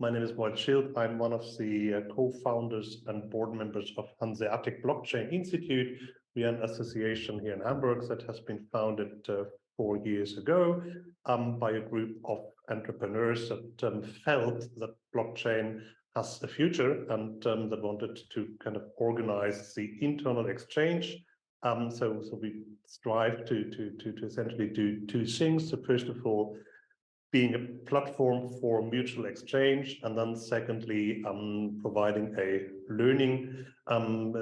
My name is Wojt Schild. I'm one of the co-founders and board members of Hanseatic Blockchain Institute. We are an association here in Hamburg that has been founded 4 years ago by a group of entrepreneurs that felt that blockchain has a future and that wanted to kind of organize the internal exchange. So we strive to essentially do two things. So first of all, being a platform for mutual exchange, and then secondly, providing a learning, and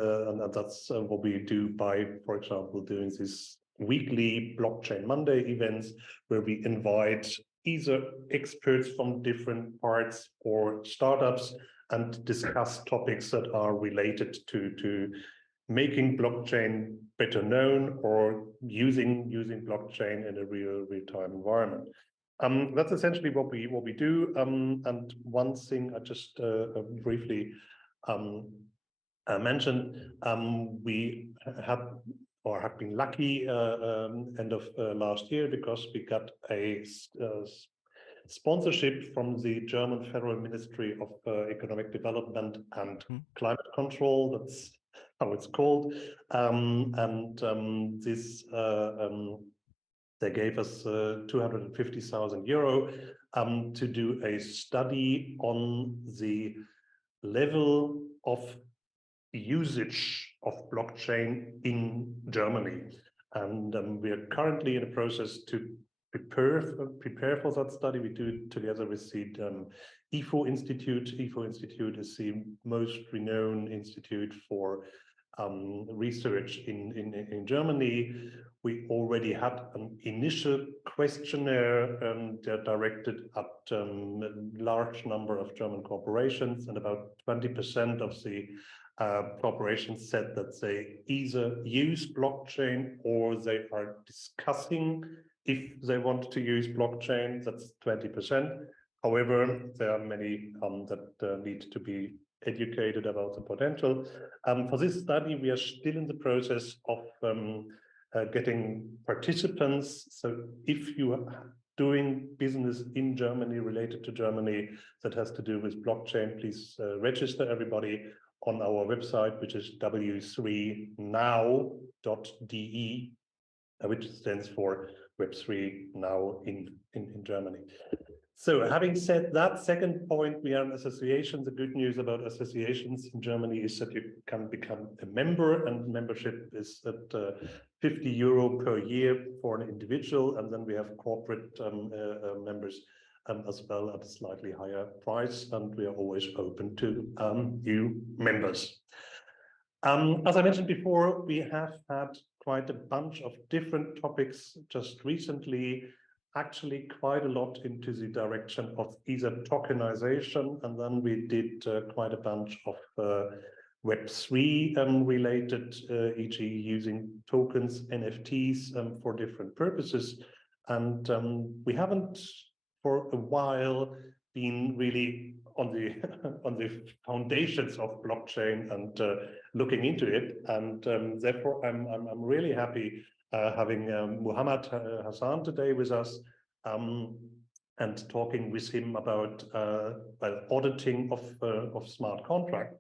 that's what we do by, for example, doing these weekly Blockchain Monday events, where we invite either experts from different parts or startups and discuss topics that are related to making blockchain better known or using blockchain in a real-time environment. That's essentially what we do. And one thing I just briefly mentioned, we have been lucky end of last year, because we got a sponsorship from the German Federal Ministry of Economic Development and Climate Control. That's how it's called. This they gave us 250,000 euro to do a study on the level of usage of blockchain in Germany. And we are currently in a process to prepare for that study. We do it together with the IFO Institute. IFO Institute is the most renowned institute for research in Germany. We already had an initial questionnaire directed at a large number of German corporations, and about 20% of the corporations said that they either use blockchain or they are discussing if they want to use blockchain. That's 20%. However, there are many that need to be educated about the potential. For this study, we are still in the process of getting participants. So if you are doing business in Germany, related to Germany, that has to do with blockchain, please register everybody on our website, which is w3now.de, which stands for Web3 Now in Germany. So having said that, second point, we are an association. The good news about associations in Germany is that you can become a member, and membership is at 50 euro per year for an individual. And then we have corporate members as well at a slightly higher price. And we are always open to new members. As I mentioned before, we have had quite a bunch of different topics just recently, actually quite a lot into the direction of either tokenization, and then we did quite a bunch of Web3 related, e.g. using tokens, NFTs for different purposes. And we haven't for a while been really on the on the foundations of blockchain and looking into it. And therefore, I'm really happy having Muhammad Hassan today with us, and talking with him about auditing of smart contract,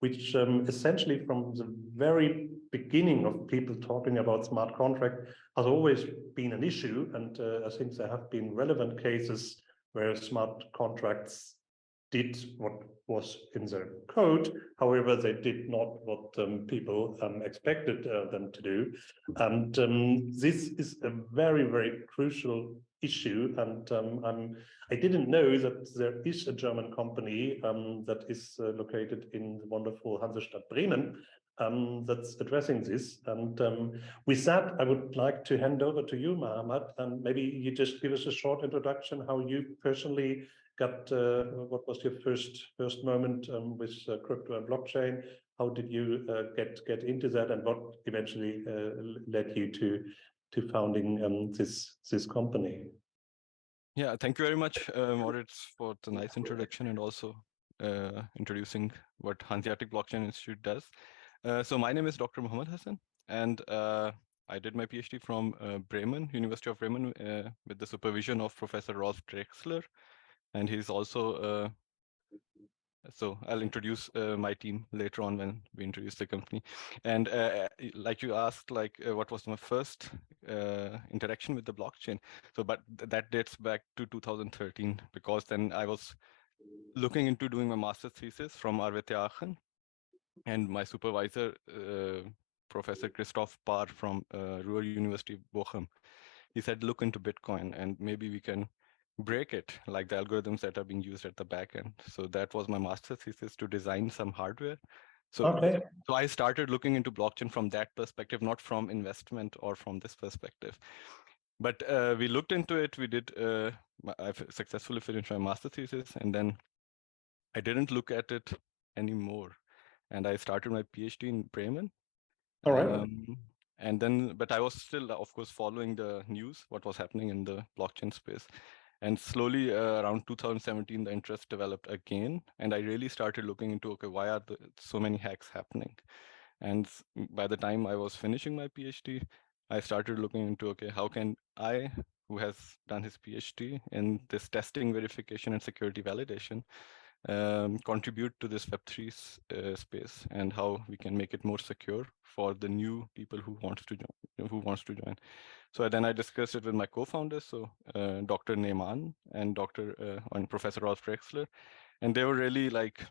which essentially from the very beginning of people talking about smart contract has always been an issue. And I think there have been relevant cases where smart contracts did what was in their code. However, they did not what people expected them to do. And this is a very, very crucial issue. And I didn't know that there is a German company that is located in the wonderful Hansestadt Bremen that's addressing this. And with that, I would like to hand over to you, Muhammad, and maybe you just give us a short introduction, how you personally got, what was your first moment with crypto and blockchain? How did you get into that, and what eventually led you to founding this company? Yeah, thank you very much, Moritz, for the nice introduction and also introducing what Hanseatic Blockchain Institute does. So my name is Dr. Muhammad Hassan, and I did my PhD from Bremen, University of Bremen, with the supervision of Professor Rolf Drexler, and he's also So I'll introduce my team later on when we introduce the company. And like you asked, like what was my first interaction with the blockchain? So, but that dates back to 2013, because then I was looking into doing my master's thesis from RWTH Aachen, and my supervisor, Professor Christoph Parr from Ruhr University Bochum, he said, look into Bitcoin and maybe we can break it like the algorithms that are being used at the back end. So that was my master's thesis, to design some hardware. So, Okay. so I started looking into blockchain from that perspective, not from investment or from this perspective. But we looked into it. We did. I've successfully finished my master's thesis, and then I didn't look at it anymore. And I started my PhD in Bremen. All right. And then, but I was still, of course, following the news, what was happening in the blockchain space. And slowly around 2017, the interest developed again. And I really started looking into, okay, why are so many hacks happening? And by the time I was finishing my PhD, I started looking into, okay, how can I, who has done his PhD in this testing, verification, and security validation, contribute to this Web3 space, and how we can make it more secure for the new people who wants to join. So then I discussed it with my co-founders, so Dr. Neyman and and Professor Rolf Drexler, and they were really like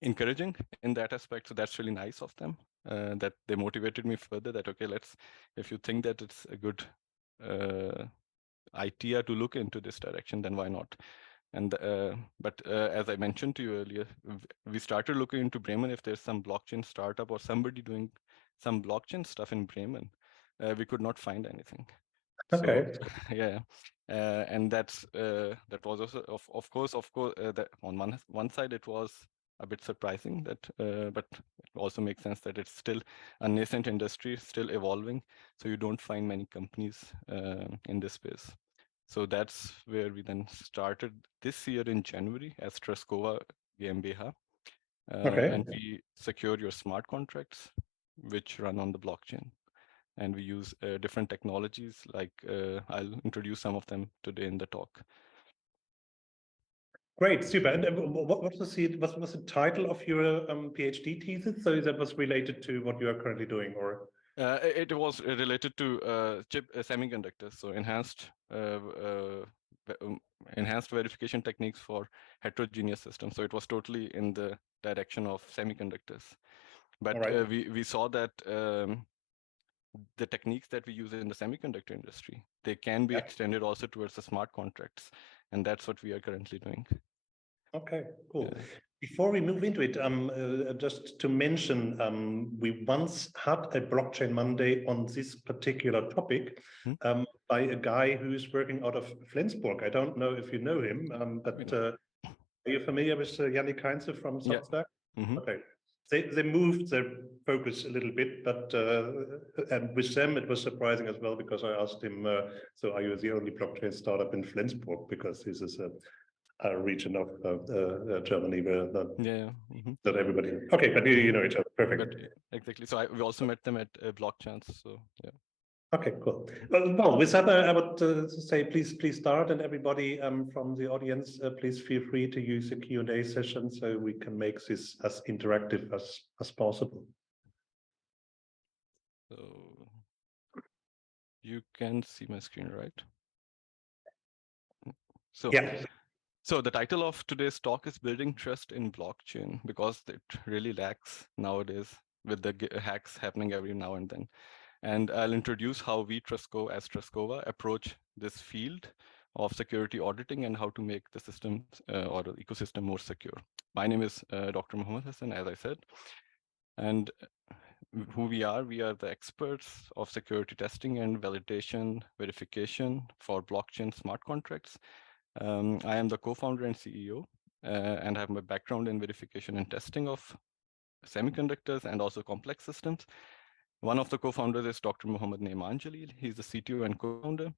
encouraging in that aspect. So that's really nice of them, that they motivated me further, that okay, if you think that it's a good idea to look into this direction, then why not? And but as I mentioned to you earlier, we started looking into Bremen if there's some blockchain startup or somebody doing some blockchain stuff in Bremen. We could not find anything. So Okay. yeah, and that was also of course that on one side it was a bit surprising that, but it also makes sense that it's still a nascent industry, still evolving. So you don't find many companies in this space. So that's where we then started this year in January as Truscova GmbH. Okay. And we secure your smart contracts, which run on the blockchain. And we use different technologies, like I'll introduce some of them today in the talk. Great, super. And what was the title of your PhD thesis? So that was related to what you are currently doing, or? It was related to chip semiconductors, so enhanced verification techniques for heterogeneous systems. So it was totally in the direction of semiconductors. But Right. we saw that the techniques that we use in the semiconductor industry, they can be Yeah. extended also towards the smart contracts. And that's what we are currently doing. Okay, cool. Yeah. Before we move into it, just to mention, we once had a Blockchain Monday on this particular topic by a guy who's working out of Flensburg. I don't know if you know him, but are you familiar with Yannick Heinze from Yeah. Substack? Mm-hmm. Okay. They moved their focus a little bit, but and with them it was surprising as well, because I asked him, so are you the only blockchain startup in Flensburg? Because this is a region of Germany where not everybody. Okay, but you know each other. Perfect. But exactly. So we also met them at Block Chance. So yeah. Okay, cool. Well, with that, I would say please start, and everybody from the audience, please feel free to use the Q&A session so we can make this as interactive as possible. So you can see my screen, right? So yeah. So the title of today's talk is Building Trust in Blockchain, because it really lacks nowadays with the hacks happening every now and then. And I'll introduce how we as Truscova approach this field of security auditing and how to make the system or the ecosystem more secure. My name is Dr. Muhammad Hassan, as I said. And who we are the experts of security testing and validation verification for blockchain smart contracts. I am the co-founder and CEO, and have my background in verification and testing of semiconductors and also complex systems. One of the co-founders is Dr. Mohammed Neyman Jalil. He's the CTO and co-founder,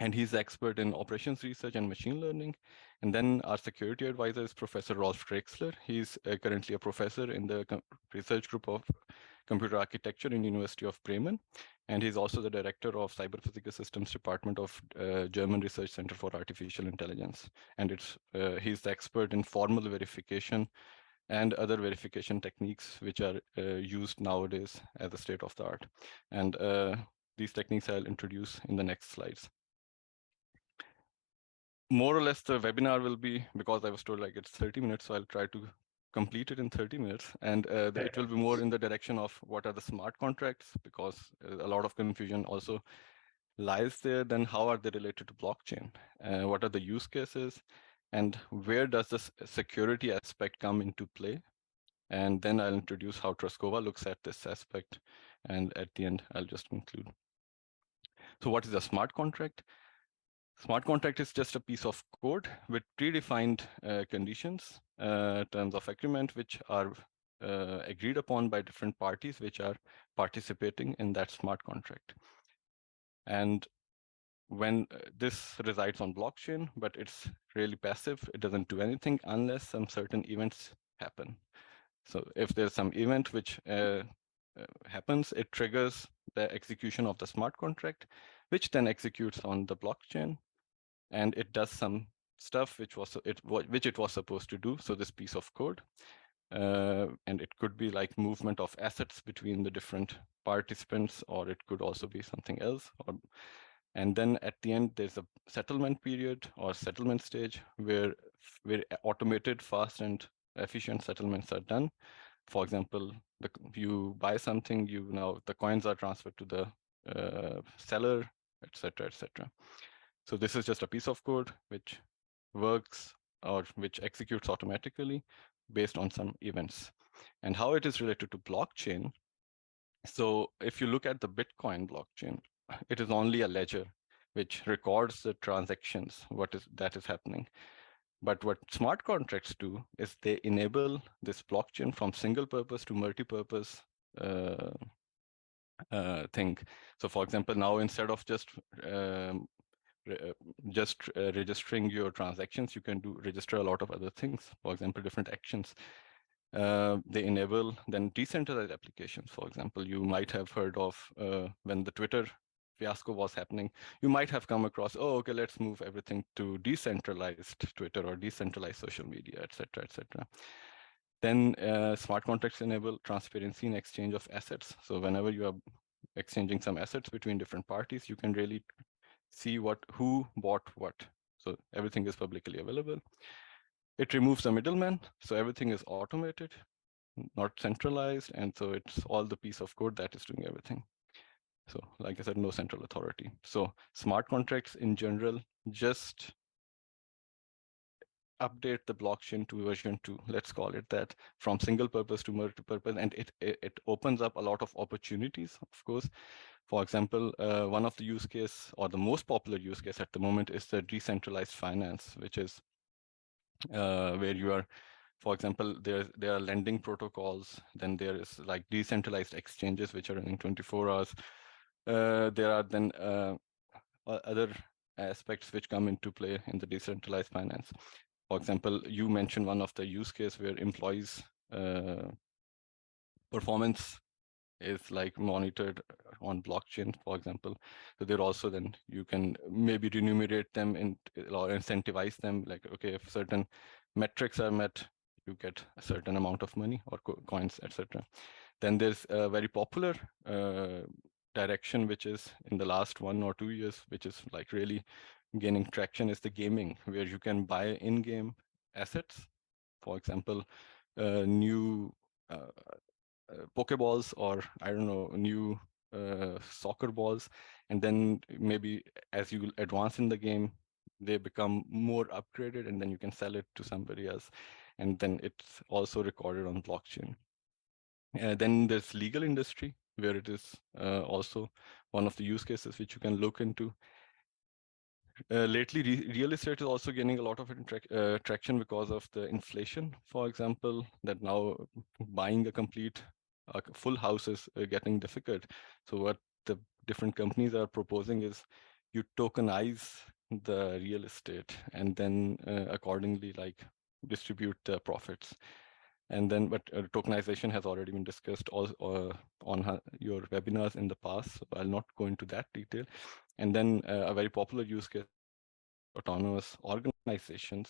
and he's expert in operations research and machine learning. And then our security advisor is Professor Rolf Drexler. He's currently a professor in the research group of computer architecture in University of Bremen. and he's also the director of Cyber Physical Systems Department of German Research Center for Artificial Intelligence. And he's the expert in formal verification and other verification techniques which are used nowadays as a state of the art. And these techniques I'll introduce in the next slides. More or less the webinar will be, because I was told like it's 30 minutes, so I'll try to complete it in 30 minutes. And it will be more in the direction of what are the smart contracts, because a lot of confusion also lies there. Then how are they related to blockchain? What are the use cases? And where does this security aspect come into play? And then I'll introduce how Truscova looks at this aspect. And at the end, I'll just conclude. So what is a smart contract? Smart contract is just a piece of code with predefined conditions, terms of agreement, which are agreed upon by different parties which are participating in that smart contract. And when this resides on blockchain, but it's really passive, it doesn't do anything unless some certain events happen. So if there's some event which happens, it triggers the execution of the smart contract, which then executes on the blockchain, and it does some stuff which it was supposed to do. So this piece of code, and it could be like movement of assets between the different participants, or it could also be something else. And then at the end, there's a settlement period or settlement stage where automated, fast, and efficient settlements are done. For example, you buy something, the coins are transferred to the seller, etc., etc. So this is just a piece of code which works or which executes automatically based on some events. And how it is related to blockchain. So if you look at the Bitcoin blockchain, it is only a ledger which records the transactions, that is happening. But what smart contracts do is they enable this blockchain from single purpose to multi-purpose thing. So for example, now instead of just registering your transactions, you can register a lot of other things. For example, different actions. They enable then decentralized applications. For example, you might have heard of when the Twitter fiasco was happening, you might have come across, oh, okay, let's move everything to decentralized Twitter or decentralized social media, etc., etc. Then smart contracts enable transparency in exchange of assets. So whenever you are exchanging some assets between different parties, you can really see who bought what. So everything is publicly available. It removes the middleman, so everything is automated, not centralized, and so it's all the piece of code that is doing everything. So like I said, no central authority. So smart contracts in general just update the blockchain to version 2, let's call it that, from single purpose to multi-purpose, and it opens up a lot of opportunities, of course. For example, one of the use case, or the most popular use case at the moment, is the decentralized finance, which is where you are, for example, there are lending protocols, then there is like decentralized exchanges which are running 24 hours. There are then other aspects which come into play in the decentralized finance. For example, you mentioned one of the use case where employees' performance is like monitored on blockchain, for example. So there also then you can maybe remunerate them or incentivize them, like, okay, if certain metrics are met, you get a certain amount of money or coins, etc. Then there's a very popular direction, which is in the last 1 or 2 years, which is like really gaining traction, is the gaming, where you can buy in-game assets. For example, new Pokeballs, or I don't know, new soccer balls. And then maybe as you advance in the game, they become more upgraded, and then you can sell it to somebody else. And then it's also recorded on blockchain. Then there's legal industry, where it is also one of the use cases which you can look into. Lately, real estate is also gaining a lot of traction because of the inflation, for example, that now buying a complete full house is getting difficult. So what the different companies are proposing is you tokenize the real estate and then accordingly like distribute the profits. And then, but tokenization has already been discussed on your webinars in the past, so I'll not go into that detail. And then a very popular use case autonomous organizations,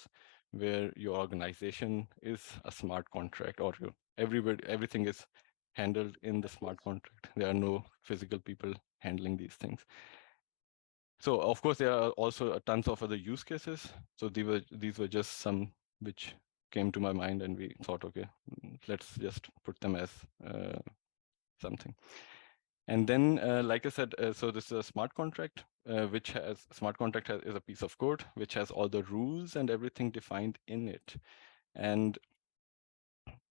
where your organization is a smart contract, or everything is handled in the smart contract. There are no physical people handling these things. So of course, there are also tons of other use cases. So these were just some which came to my mind, and we thought, okay, let's just put them as something. And then, like I said, so this is a smart contract, which has is a piece of code which has all the rules and everything defined in it. And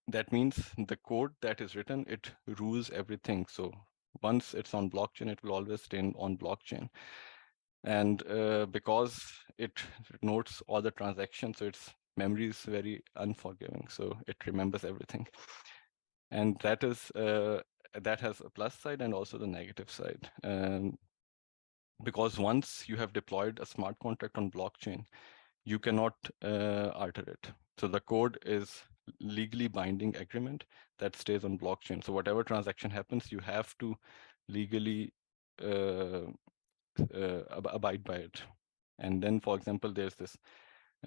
that means the code that is written, it rules everything. So once it's on blockchain, it will always stay on blockchain. And because it notes all the transactions, so its memory is very unforgiving. So it remembers everything. And that has a plus side and also the negative side. Because once you have deployed a smart contract on blockchain, you cannot alter it. So the code is legally binding agreement that stays on blockchain. So whatever transaction happens, you have to legally abide by it. And then, for example, there's this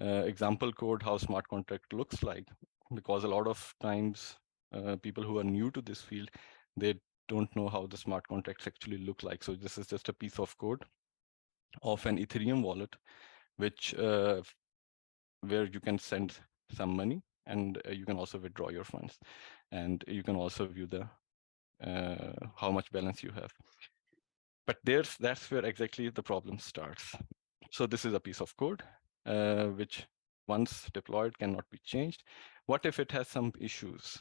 example code how smart contract looks like, because a lot of times people who are new to this field, they don't know how the smart contracts actually look like. So this is just a piece of code of an Ethereum wallet, which where you can send some money, and you can also withdraw your funds, and you can also view the how much balance you have. But that's where exactly the problem starts. So this is a piece of code which once deployed cannot be changed. What if it has some issues?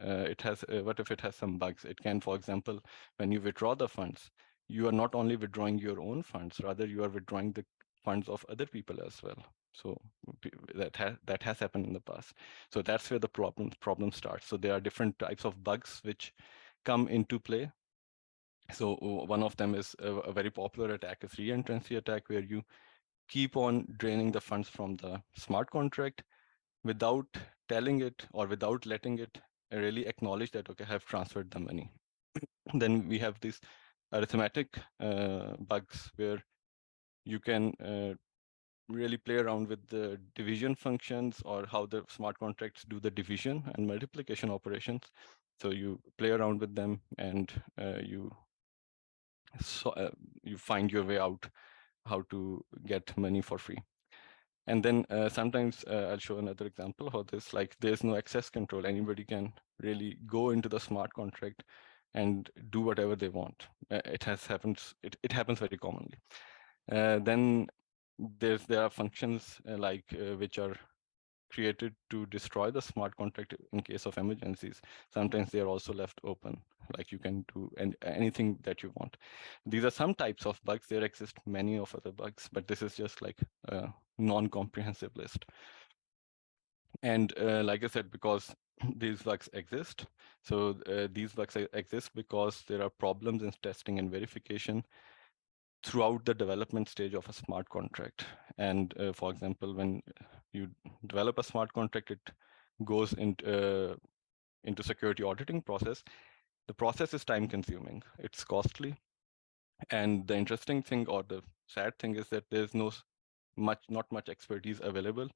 What if it has some bugs? It can, for example, when you withdraw the funds, you are not only withdrawing your own funds, rather you are withdrawing the funds of other people as well. So that has happened in the past. So that's where the problem starts. So there are different types of bugs which come into play. So one of them is a very popular attack is reentrancy attack, where you keep on draining the funds from the smart contract without telling it or without letting it really acknowledge that, okay, I have transferred the money. Then we have these arithmetic bugs where you can really play around with the division functions, or how the smart contracts do the division and multiplication operations. So you play around with them, and you find your way out how to get money for free. And then sometimes I'll show another example of this, like there's no access control. Anybody can really go into the smart contract and do whatever they want. It happens very commonly. Then there are functions which are created to destroy the smart contract in case of emergencies. Sometimes they are also left open, like you can do anything that you want. These are some types of bugs. There exist many of other bugs, but this is just like a non-comprehensive list. And like I said, because these bugs exist, so these bugs exist because there are problems in testing and verification throughout the development stage of a smart contract. And for example, when you develop a smart contract, it goes into security auditing process. The process is time consuming, it's costly. And the interesting thing, or the sad thing, is that there's not much expertise available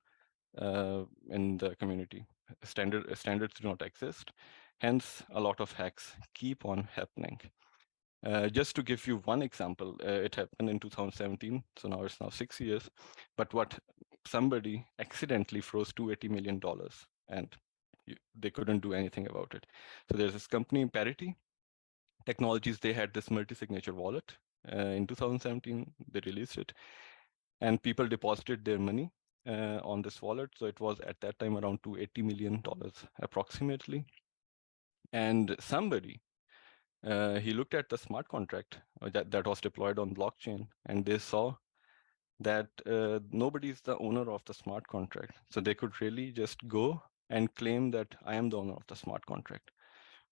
in the community. Standards do not exist. Hence, a lot of hacks keep on happening. Just to give you one example, it happened in 2017, so now it's 6 years. But somebody accidentally froze $280 million, and they couldn't do anything about it. So there's this company, Parity Technologies. They had this multi-signature wallet. In 2017, they released it, and people deposited their money on this wallet. So it was at that time around $280 million approximately. And somebody he looked at the smart contract that was deployed on blockchain, and they saw that nobody is the owner of the smart contract. So they could really just go and claim that I am the owner of the smart contract.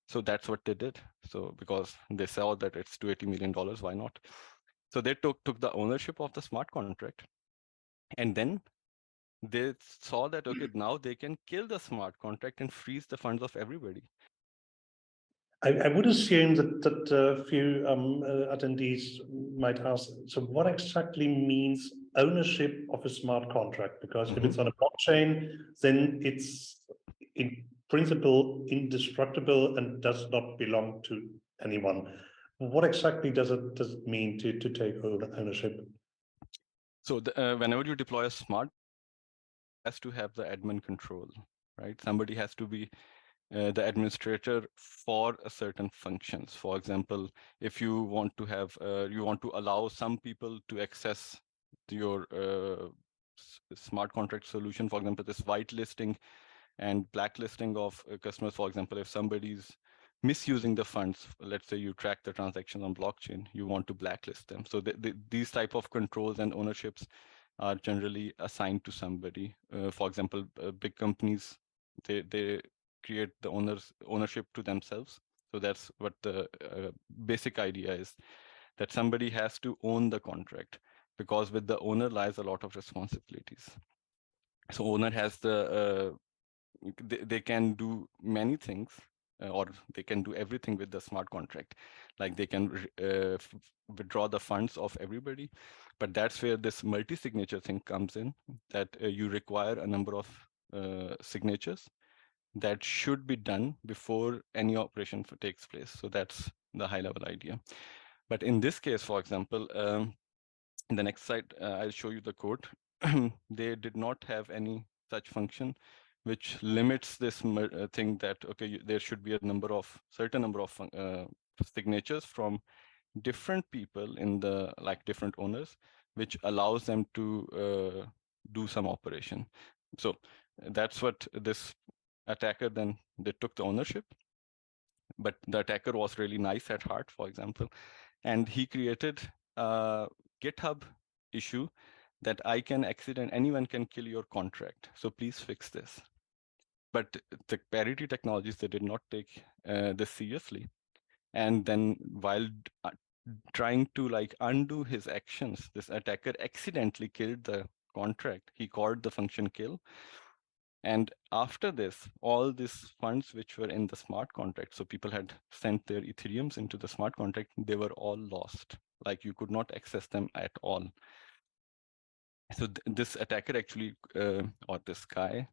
So that's what they did. So because they saw that it's $280 million, why not? So they took the ownership of the smart contract, and then they saw that, okay, now they can kill the smart contract and freeze the funds of everybody. I would assume that a few attendees might ask, so what exactly means ownership of a smart contract? Because if it's on a blockchain, then it's in principle indestructible and does not belong to anyone. What exactly does it mean to take ownership? So whenever you deploy a smart, it has to have the admin control, right? Somebody has to be the administrator for a certain functions. For example, if you want to have, you want to allow some people to access your smart contract solution, for example, this whitelisting and blacklisting of customers. For example, if somebody's misusing the funds, let's say you track the transactions on blockchain, you want to blacklist them. So these type of controls and ownerships are generally assigned to somebody. For example, big companies, they create the ownership to themselves. So that's what the basic idea is, that somebody has to own the contract, because with the owner lies a lot of responsibilities. So owner has the they can do many things, or they can do everything with the smart contract. Like they can withdraw the funds of everybody, but that's where this multi-signature thing comes in, that you require a number of signatures that should be done before any operation takes place. So that's the high level idea. But in this case, for example, in the next slide, I'll show you the code. They did not have any such function which limits this thing that, okay, there should be a certain number of signatures from different people in the, like different owners, which allows them to do some operation. So that's what this attacker then, they took the ownership, but the attacker was really nice at heart, for example, and he created a GitHub issue that anyone can kill your contract. So please fix this. But the parity technologies, they did not take this seriously. And then while trying to like undo his actions, this attacker accidentally killed the contract. He called the function kill. And after this, all these funds which were in the smart contract, so people had sent their Ethereums into the smart contract, they were all lost. Like you could not access them at all. So this attacker actually, or this guy,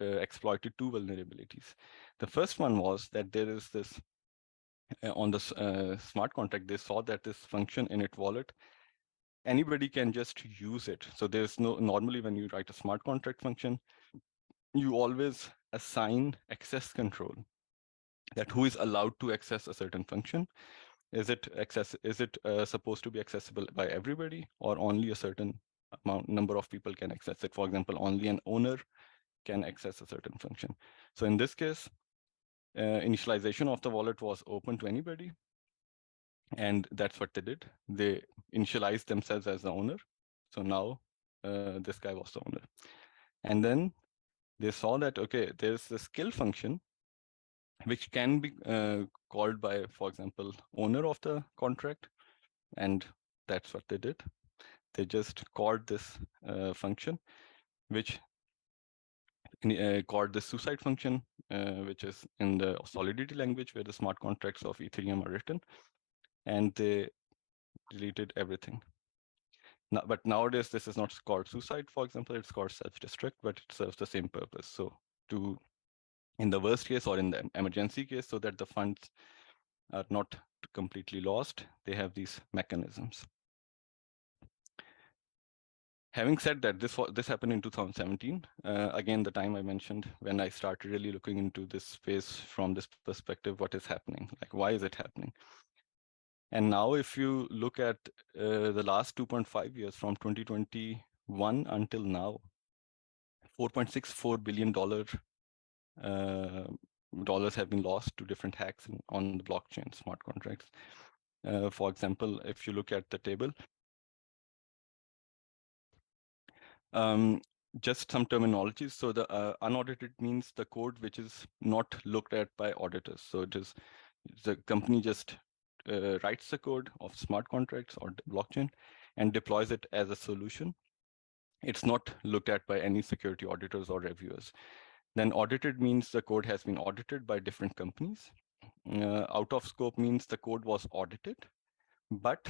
exploited two vulnerabilities. The first one was that there is this, on the smart contract, they saw that this function init wallet, anybody can just use it. So there's normally when you write a smart contract function, you always assign access control, that who is allowed to access a certain function. Is it supposed to be accessible by everybody, or only a certain number of people can access it? For example, only an owner can access a certain function. So in this case, initialization of the wallet was open to anybody, and that's what they did. They initialized themselves as the owner. So now this guy was the owner. And then they saw that, okay, there's this kill function which can be called by, for example, owner of the contract. And that's what they did. They just called this function, which called the suicide function, which is in the Solidity language where the smart contracts of Ethereum are written. And they deleted everything. Now, but nowadays, this is not called suicide, for example, it's called self-destruct, but it serves the same purpose. So in the worst case or in the emergency case, so that the funds are not completely lost, they have these mechanisms. Having said that, this happened in 2017. Again, the time I mentioned when I started really looking into this space from this perspective, what is happening? Like, why is it happening? And now if you look at the last 2.5 years from 2021 until now, $4.64 billion dollars have been lost to different hacks on the blockchain smart contracts. For example, if you look at the table, just some terminologies. So the unaudited means the code which is not looked at by auditors. So it is the company just writes the code of smart contracts or blockchain and deploys it as a solution. it's not looked at by any security auditors or reviewers. Then audited means the code has been audited by different companies. Out of scope means the code was audited, but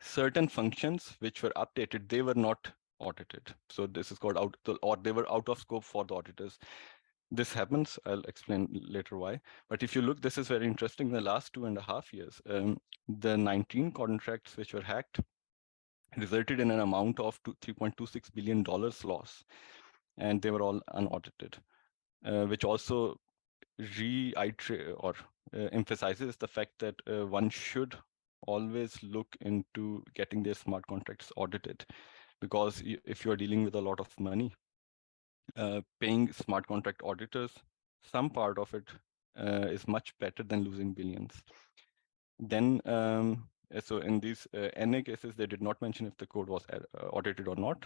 certain functions which were updated, they were not audited. So this is called out, or they were out of scope for the auditors. This happens, I'll explain later why. But if you look, this is very interesting. In the last 2.5 years, the 19 contracts which were hacked resulted in an amount of $3.26 billion loss, and they were all unaudited, which also reiterate or emphasizes the fact that one should always look into getting their smart contracts audited, because if you are dealing with a lot of money, paying smart contract auditors, some part of it is much better than losing billions. Then, so in these NA cases, they did not mention if the code was audited or not.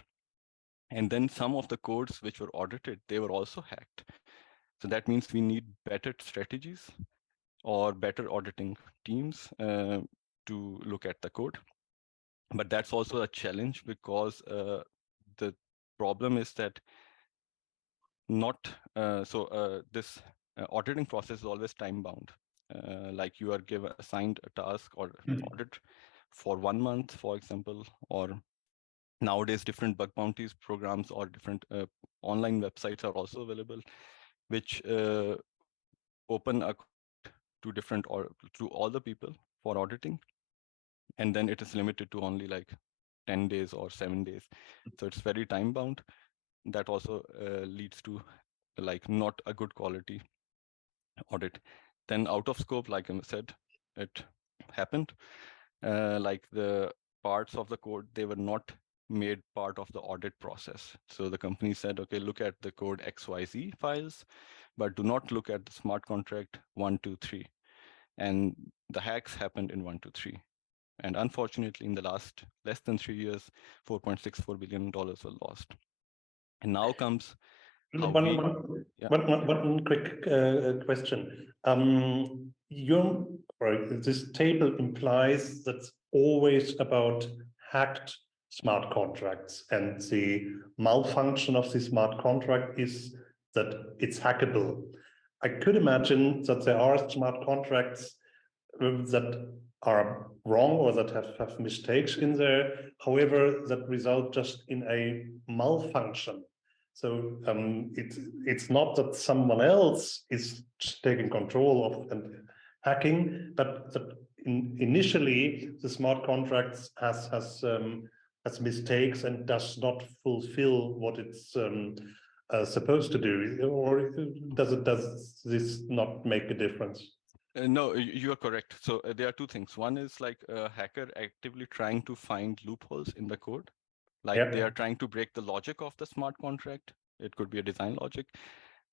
And then some of the codes which were audited, they were also hacked. So that means we need better strategies or better auditing teams to look at the code. But that's also a challenge, because the problem is that not this auditing process is always time bound. Like you are given assigned a task or audit for 1 month, for example, or nowadays different bug bounties programs or different online websites are also available, which open a to different or to all the people for auditing, and then it is limited to only like 10 days or 7 days. So it's very time bound. That also leads to like not a good quality audit. Then out of scope, like I said, it happened. Like the parts of the code, they were not made part of the audit process. So the company said, okay, look at the code XYZ files, but do not look at the smart contract 1, 2, 3. And the hacks happened in 1, 2, 3. And unfortunately, in the last less than 3 years, $4.64 billion were lost. And now comes how One, we, one, yeah. one quick question. This table implies that's always about hacked smart contracts, and the malfunction of the smart contract is that it's hackable. I could imagine that there are smart contracts that are wrong or that have mistakes in there, however, that result just in a malfunction. So it's not that someone else is taking control of and hacking, but that initially the smart contracts has mistakes and does not fulfill what it's supposed to do. Or does this not make a difference? No, you are correct. So there are two things. One is like a hacker actively trying to find loopholes in the code. Like they are trying to break the logic of the smart contract. It could be a design logic.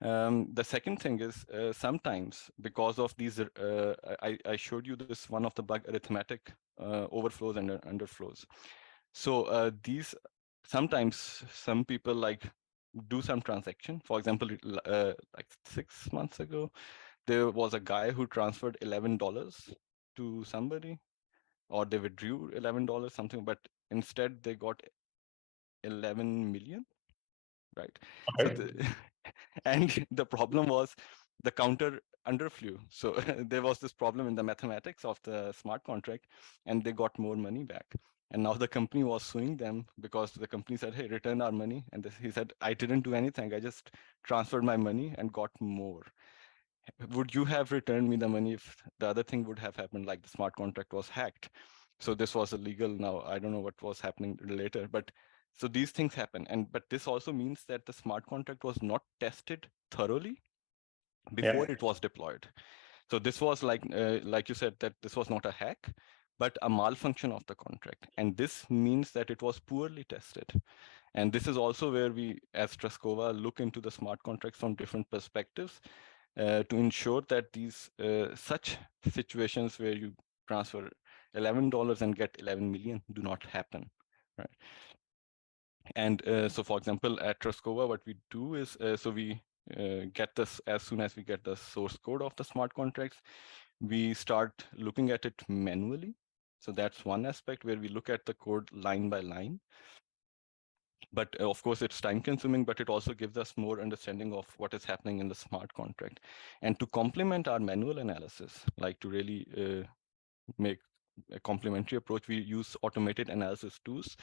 The second thing is sometimes because of these, I showed you this one of the bug arithmetic overflows and underflows. So these sometimes some people like do some transaction. For example, like 6 months ago, there was a guy who transferred $11 to somebody, or they withdrew $11 something, but instead they got 11 million, right? Okay. So and the problem was the counter underflew. So there was this problem in the mathematics of the smart contract, and they got more money back. And now the company was suing them because the company said, hey, return our money. And he said, I didn't do anything. I just transferred my money and got more. Would you have returned me the money if the other thing would have happened, like the smart contract was hacked? So this was illegal. Now I don't know what was happening later, but so these things happen. And but this also means that the smart contract was not tested thoroughly before it was deployed. So this was like you said, that this was not a hack, but a malfunction of the contract. And this means that it was poorly tested. And this is also where we, as Truscova, look into the smart contracts from different perspectives to ensure that these such situations where you transfer $11 and get 11 million do not happen, right? And so, for example, at Truscova, what we do is, so we get this as soon as we get the source code of the smart contracts, we start looking at it manually. So that's one aspect where we look at the code line by line. But of course, it's time consuming, but it also gives us more understanding of what is happening in the smart contract. And to complement our manual analysis, like to really make a complementary approach, we use automated analysis tools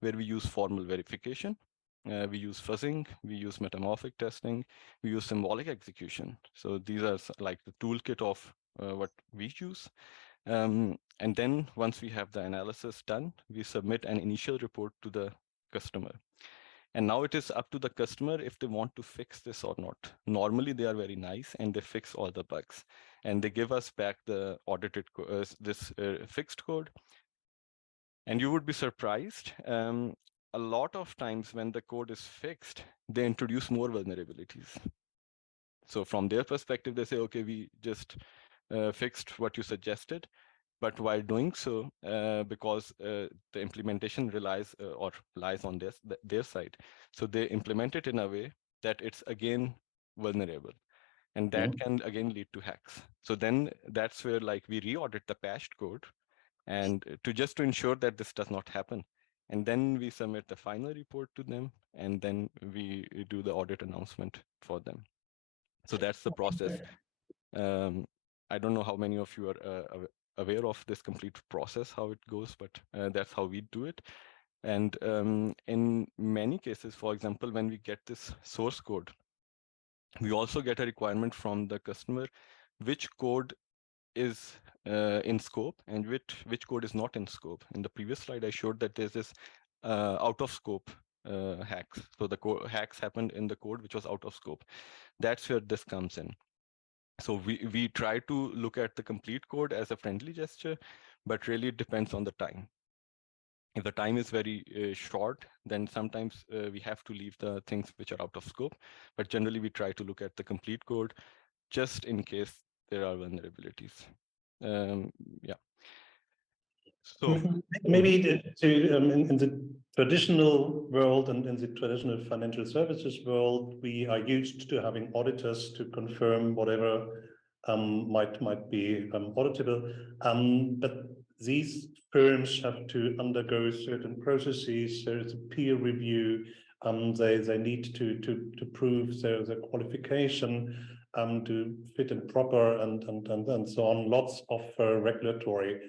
where we use formal verification. We use fuzzing, we use metamorphic testing, we use symbolic execution. So these are like the toolkit of what we use. And then once we have the analysis done, we submit an initial report to the customer. And now it is up to the customer if they want to fix this or not. Normally they are very nice and they fix all the bugs and they give us back the audited fixed code. And you would be surprised. A lot of times when the code is fixed, they introduce more vulnerabilities. So from their perspective, they say, okay, we just fixed what you suggested. But while doing so, because the implementation relies or lies on their side, so they implement it in a way that it's again vulnerable. And that can again lead to hacks. So then that's where like we re-audit the patched code and to ensure that this does not happen. And then we submit the final report to them, and then we do the audit announcement for them. So that's the process. I don't know how many of you are aware of this complete process, how it goes, but that's how we do it. And in many cases, for example, when we get this source code, we also get a requirement from the customer, which code is in scope and which code is not in scope. In the previous slide, I showed that there's this out of scope hacks. So the hacks happened in the code which was out of scope. That's where this comes in. So we try to look at the complete code as a friendly gesture, but really it depends on the time. If the time is very short, then sometimes we have to leave the things which are out of scope. But generally, we try to look at the complete code just in case there are vulnerabilities. Yeah. So maybe in the traditional world and in the traditional financial services world, we are used to having auditors to confirm whatever might be auditable. But these firms have to undergo certain processes. There is a peer review. They need to prove their qualification to fit and proper and so on. Lots of regulatory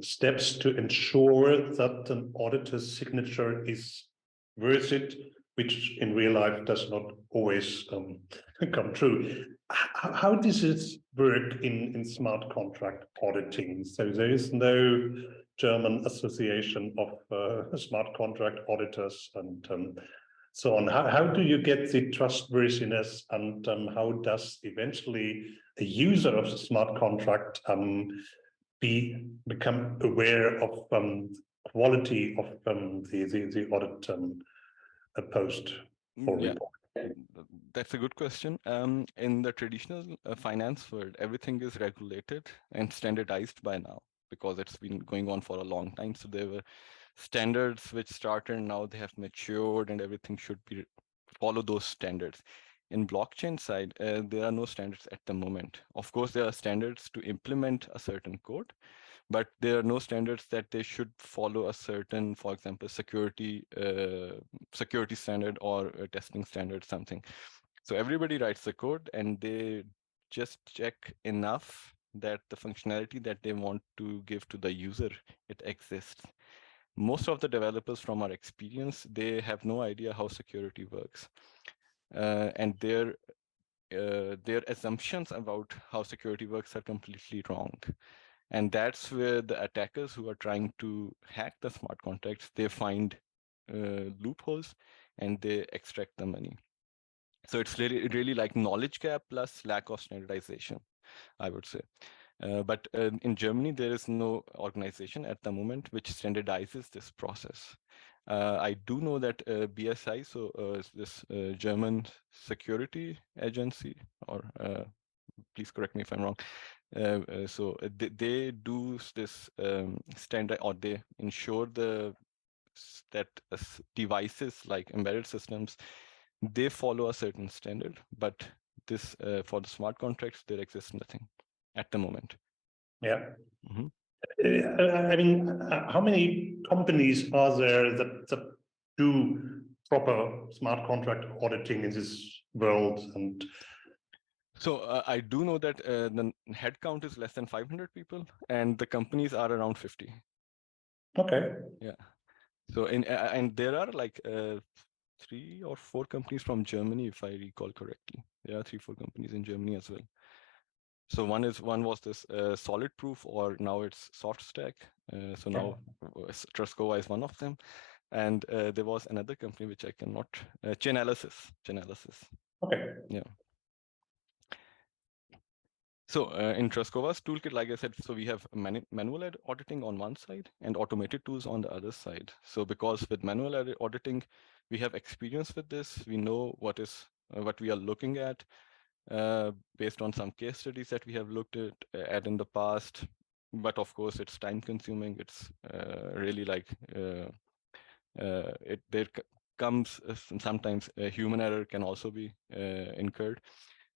steps to ensure that an auditor's signature is worth it, which in real life does not always come true. How does it work in smart contract auditing? So there is no German association of smart contract auditors and so on. How do you get the trustworthiness and how does eventually a user of the smart contract become aware of quality of the audit post or yeah, report? that's a good question. In the traditional finance world, everything is regulated and standardized by now because it's been going on for a long time. So there were standards which started, now they have matured, and everything should be follow those standards. In blockchain side, there are no standards at the moment. Of course, there are standards to implement a certain code, but there are no standards that they should follow a certain, for example, security standard or a testing standard, something. So everybody writes the code and they just check enough that the functionality that they want to give to the user, it exists. Most of the developers, from our experience, they have no idea how security works. And their assumptions about how security works are completely wrong. And that's where the attackers who are trying to hack the smart contracts, they find loopholes and they extract the money. So it's really like knowledge gap plus lack of standardization, I would say. But in Germany, there is no organization at the moment which standardizes this process. I do know that BSI, so this German security agency, or please correct me if I'm wrong. So they do this standard, or they ensure that devices like embedded systems, they follow a certain standard, but this for the smart contracts, there exists nothing at the moment. Yeah. I mean, how many companies are there that do proper smart contract auditing in this world? And so I do know that the headcount is less than 500 people, and the companies are around 50. okay. Yeah. So and there are like 3 or 4 companies from Germany, if I recall correctly. There are 3-4 companies in Germany as well. So one was this solid proof, or now it's soft stack. So now Truscova is one of them, and there was another company which I cannot Chainalysis. Okay. Yeah. So in Truscova's toolkit, like I said, so we have manual auditing on one side and automated tools on the other side. So because with manual auditing, we have experience with this, we know what we are looking at based on some case studies that we have looked at in the past. But of course, it's time consuming. It's really like there comes sometimes a human error can also be incurred.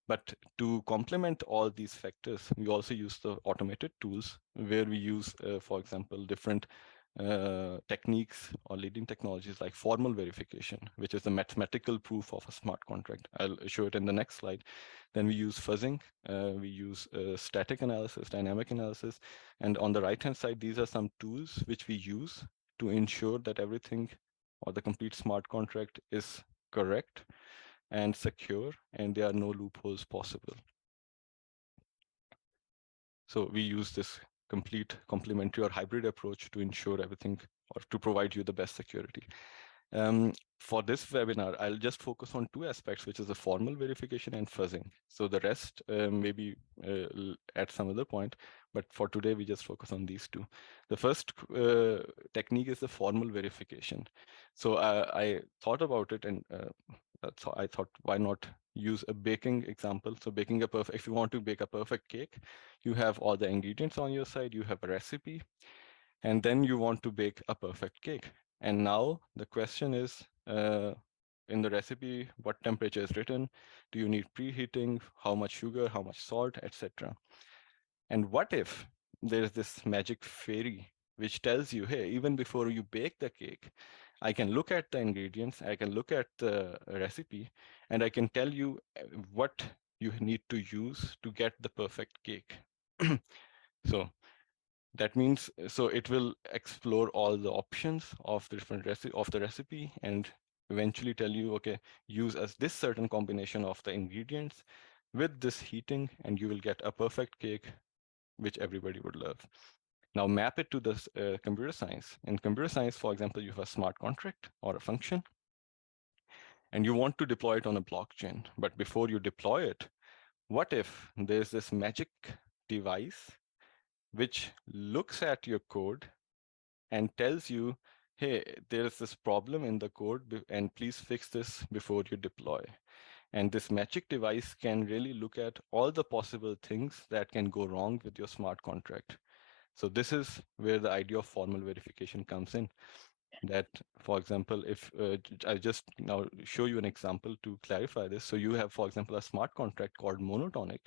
But to complement all these factors, we also use the automated tools where we use, for example, different techniques or leading technologies like formal verification, which is the mathematical proof of a smart contract. I'll show it in the next slide. Then we use fuzzing, we use static analysis, dynamic analysis. And on the right-hand side, these are some tools which we use to ensure that everything or the complete smart contract is correct and secure, and there are no loopholes possible. So we use this complete complementary or hybrid approach to ensure everything or to provide you the best security. For this webinar, I'll just focus on 2 aspects, which is the formal verification and fuzzing. So the rest maybe at some other point, but for today, we just focus on these 2. The first technique is the formal verification. So I thought about it, and I thought, why not use a baking example? So if you want to bake a perfect cake, you have all the ingredients on your side, you have a recipe, and then you want to bake a perfect cake. And now the question is, in the recipe, what temperature is written? Do you need preheating? How much sugar, how much salt, etc. And what if there's this magic fairy which tells you, hey, even before you bake the cake, I can look at the ingredients, I can look at the recipe, and I can tell you what you need to use to get the perfect cake. So that means, so it will explore all the options of the different recipe and eventually tell you, okay, use as this certain combination of the ingredients with this heating, and you will get a perfect cake, which everybody would love. Now map it to this computer science. In computer science, for example, you have a smart contract or a function, and you want to deploy it on a blockchain. But before you deploy it, what if there's this magic device which looks at your code and tells you, hey, there's this problem in the code, and please fix this before you deploy. And this magic device can really look at all the possible things that can go wrong with your smart contract. So this is where the idea of formal verification comes in. That, for example, if I just now show you an example to clarify this. So you have, for example, a smart contract called monotonic,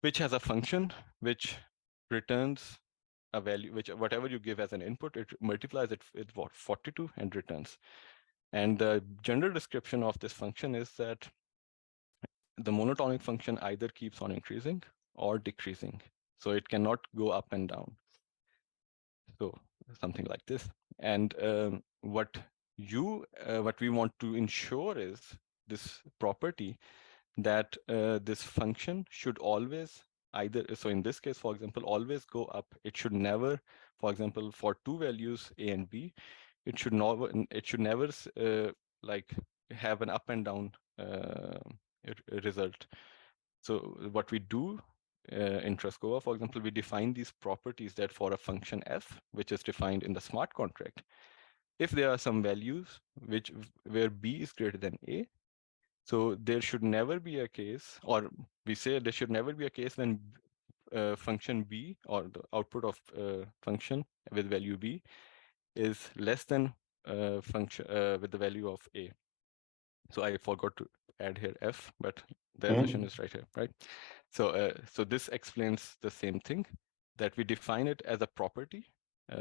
which has a function which returns a value, which whatever you give as an input, it multiplies it with what, 42 and returns. And the general description of this function is that the monotonic function either keeps on increasing or decreasing. So it cannot go up and down. So something like this. And what we want to ensure is this property that this function should always either, so in this case, for example, always go up. It should never, for example, for 2 values A and B, it should never like have an up and down result. So what we do in Truscova, for example, we define these properties that for a function f, which is defined in the smart contract, if there are some values where b is greater than a, so there should never be a case, or we say there should never be a case when function b, or the output of function with value b, is less than function with the value of a. So I forgot to add here f, but the assertion is right here, right? So so this explains the same thing, that we define it as a property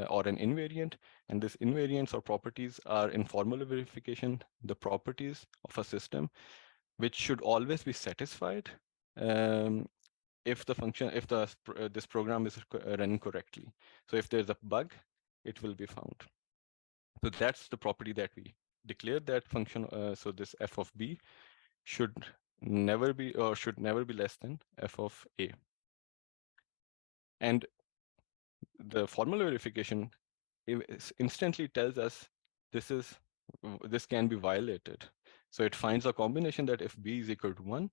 or an invariant, and these invariants or properties are in formula verification the properties of a system which should always be satisfied if the function, if the this program is running correctly. So if there's a bug, it will be found. So that's the property that we declared that function. So this f of b should never be less than f of a. And the formula verification instantly tells us this can be violated. So it finds a combination that if b is equal to 1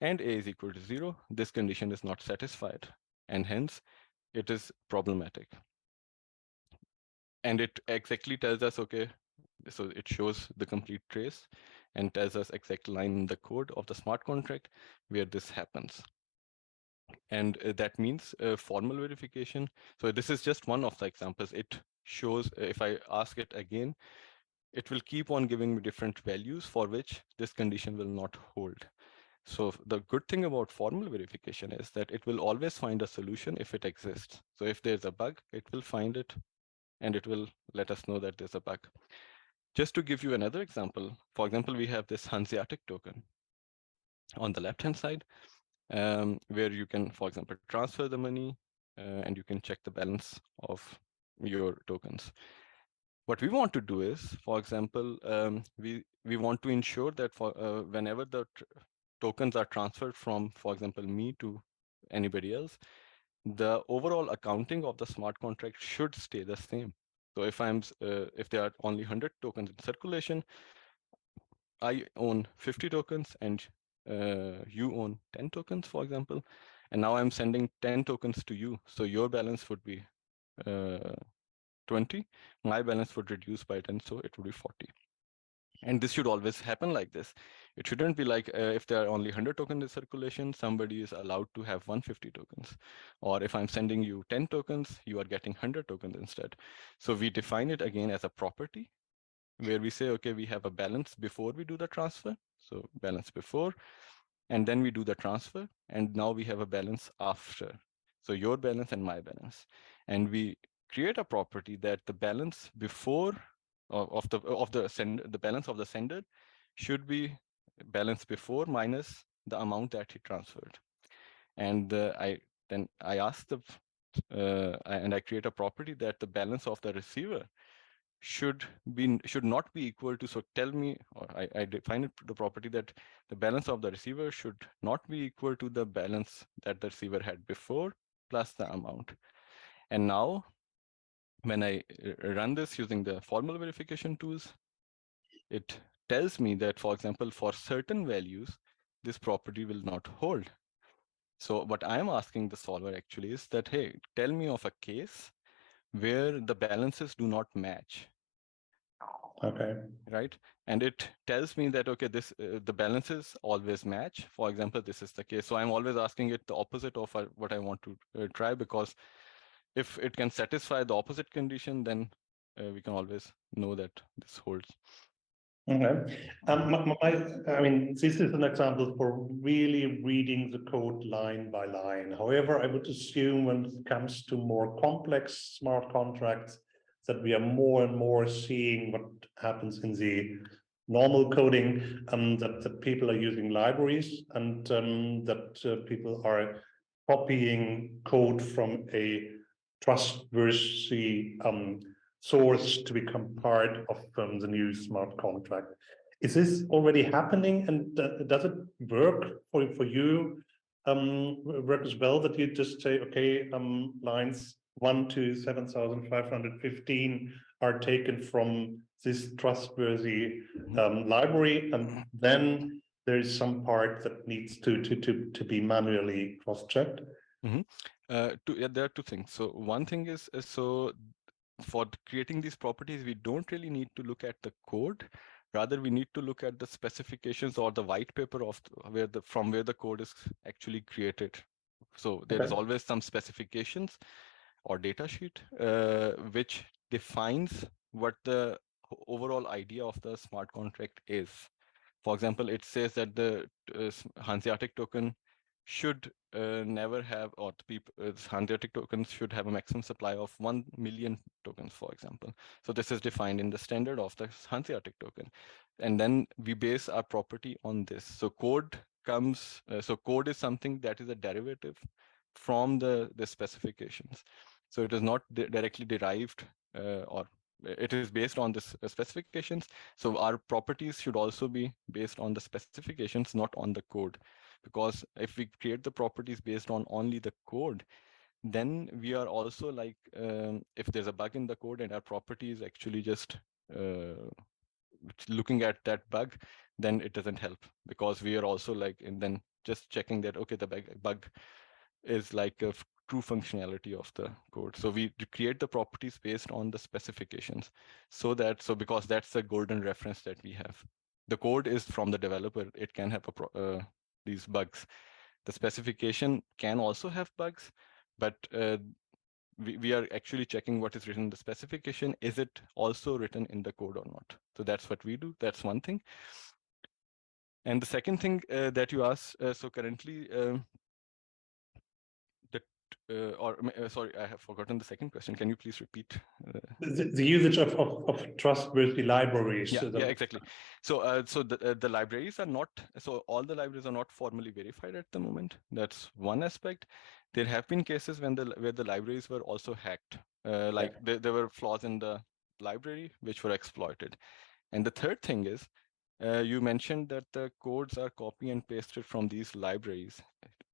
and a is equal to 0, this condition is not satisfied, and hence it is problematic. And it exactly tells us, okay, so it shows the complete trace and tells us exact line in the code of the smart contract where this happens. And that means formal verification. So this is just one of the examples. It shows, if I ask it again, it will keep on giving me different values for which this condition will not hold. So the good thing about formal verification is that it will always find a solution if it exists. So if there's a bug, it will find it and it will let us know that there's a bug. Just to give you another example, for example, we have this Hanseatic token on the left-hand side, where you can, for example, transfer the money and you can check the balance of your tokens. What we want to do is, for example, we want to ensure that for whenever the tokens are transferred from, for example, me to anybody else, the overall accounting of the smart contract should stay the same. So if there are only 100 tokens in circulation, I own 50 tokens and you own 10 tokens, for example, and now I'm sending 10 tokens to you. So your balance would be 20, my balance would reduce by 10, so it would be 40. And this should always happen like this. It shouldn't be like if there are only 100 tokens in circulation, somebody is allowed to have 150 tokens. Or if I'm sending you 10 tokens, you are getting 100 tokens instead. So we define it again as a property where we say, okay, we have a balance before we do the transfer. So balance before, and then we do the transfer. And now we have a balance after. So your balance and my balance. And we create a property that the balance before the balance of the sender should be balance before minus the amount that he transferred. And I ask I create a property that the balance of the receiver should not be equal to, so tell me, or I define it, the property that the balance of the receiver should not be equal to the balance that the receiver had before plus the amount. And now when I run this using the formal verification tools, it tells me that, for example, for certain values, this property will not hold. So what I'm asking the solver actually is that, hey, tell me of a case where the balances do not match. Okay. Right. And it tells me that, okay, this the balances always match. For example, this is the case. So I'm always asking it the opposite of what I want to try, because if it can satisfy the opposite condition, then we can always know that this holds. Okay. I mean, this is an example for really reading the code line by line. However, I would assume when it comes to more complex smart contracts, that we are more and more seeing what happens in the normal coding, that people are using libraries, and that people are copying code from a trustworthy source to become part of the new smart contract. Is this already happening, and does it work for you? Work as well, that you just say, okay, lines 1 to 7,515 are taken from this trustworthy library, and then there is some part that needs to be manually cross-checked. There are two things. So one thing is, so for creating these properties, we don't really need to look at the code. Rather, we need to look at the specifications or the white paper of from where the code is actually created. So there is always some specifications or data sheet which defines what the overall idea of the smart contract is. For example, it says that the Hanseatic token should never have, or the people, Hanseatic tokens should have a maximum supply of 1 million tokens, for example. So this is defined in the standard of the Hanseatic token. And then we base our property on this. So code comes, so code is something that is a derivative from the specifications. So it is not directly derived or it is based on this specifications. So our properties should also be based on the specifications, not on the code. Because if we create the properties based on only the code, then we are also like, if there's a bug in the code and our property is actually just looking at that bug, then it doesn't help, because we are also like, and then just checking that, okay, the bug is like a true functionality of the code. So we create the properties based on the specifications, so because that's the golden reference that we have. The code is from the developer. It can have these bugs. The specification can also have bugs, but we are actually checking what is written in the specification. Is it also written in the code or not? So that's what we do. That's one thing. And the second thing that you asked, so currently, sorry, I have forgotten the second question. Can you please repeat? The usage of trustworthy libraries. Yeah, exactly. So the libraries are not, so all the libraries are not formally verified at the moment. That's one aspect. There have been cases when where the libraries were also hacked. Like there were flaws in the library which were exploited. And the third thing is, you mentioned that the codes are copy and pasted from these libraries.